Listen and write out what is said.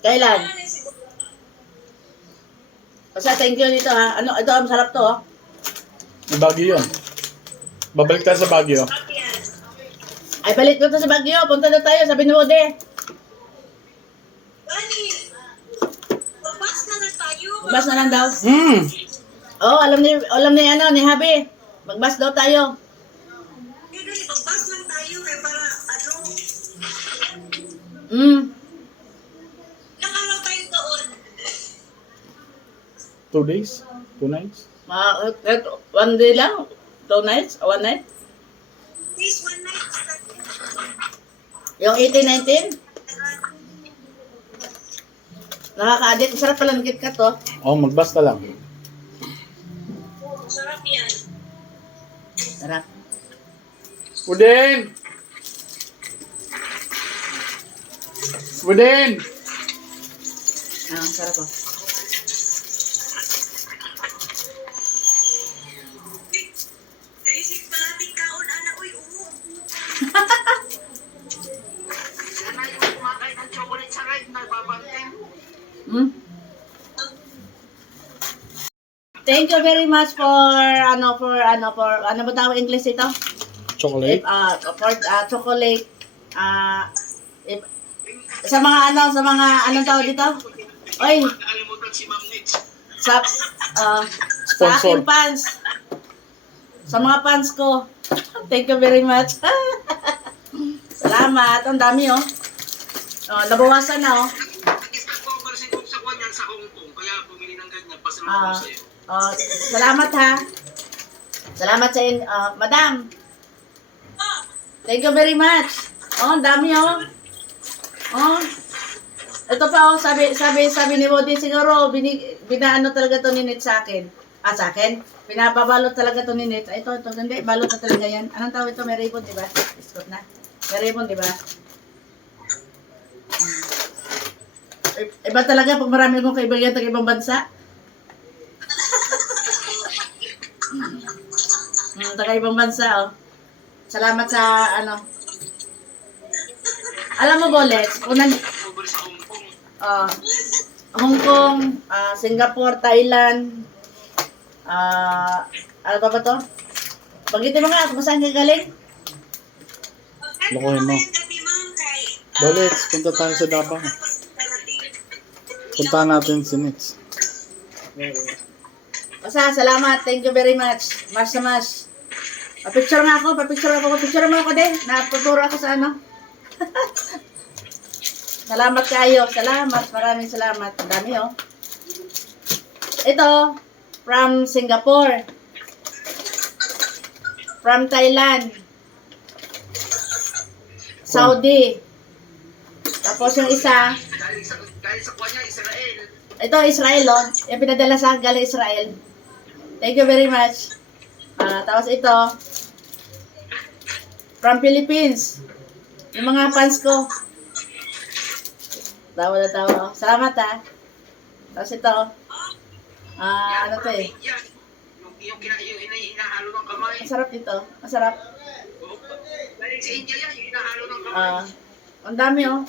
Kailan? Basta thank you dito ha. Ano, ito, masarap to. Yung Baguio yun. Babalik tayo sa Baguio. Ay, balik ko to sa Baguio. Punta na tayo, sabi ni Wode. Magbas na lang daw. Oh, alam ni ano, ni Habi. Magbas daw tayo. Magbas lang tayo kaya para ano. Nakaraw tayo doon. 2 days? 2 nights? One day lang? 2 nights? 1 night? This one night. Yung 18, 19? Nakaka-addict. Sarap pala ng KitKat to. Oh, magbasta lang. Sarap yan. Sarap. Udin! Udin! Sarap oh. Naisip pa natin kaon, ana, uy, umo. Sana yung kumakain ng chocolate sa ride, nagbabantin. Thank you very much for ano ba tawag English ito? Chocolate? Chocolate. If, sa mga anong tawag dito? Oy, Nakalimutan si Ma'am Nitz. sa Sponsor. aking fans. Sa mga fans ko. Thank you very much. Salamat. Ang dami oh. Nabawasan na oh. Nag-stop si Bob sa kanya sa Hong Kong, kaya bumili ng ganyan, pasalubong ko sa'yo. Salamat ha. Salamat sa inyo. Madam. Thank you very much. Ang dami oh. Ito pa oh, sabi ni Wodi siguro binaano talaga to ni Nit sa akin. Sa akin. Pinapabalot talaga to ni Nit. Ito, hindi balot na talaga yan. Anong tawag ito? May ribbon, di ba? Biskot na. May ribbon, di ba? Iba talaga pag marami akong kaibigan sa ibang bansa. Taga ibang bansa, oh. Salamat sa, ano. Alam mo, Bolets, Hong Kong, Singapore, Thailand, ano ba to? Bagitin mo nga, kung saan ka galing? Lokohin mo. Bolets, punta tayo sa Davao. Punta natin si Nitz. Basta, salamat. Thank you very much. Mas na mas. Papicture nga ako. Papicture mo ako din. Naputuro ako sa ano. Salamat kayo. Salamat. Maraming salamat. Ang dami oh. Ito. From Singapore. From Thailand. Saudi. Tapos yung isa. Galing sa kanya, Israel. Ito, Israel, oh. Yung pinadala sa akin galing Israel. Thank you very much. Tapos ito. From Philippines. Yung mga fans ko. Tawa na tawa. Salamat, ha. Tapos ito. Ano to eh. Yung hinahalo ng kamay. Masarap dito. Masarap. Galing sa India yan, yung hinahalo ng kamay. Ang dami, oh.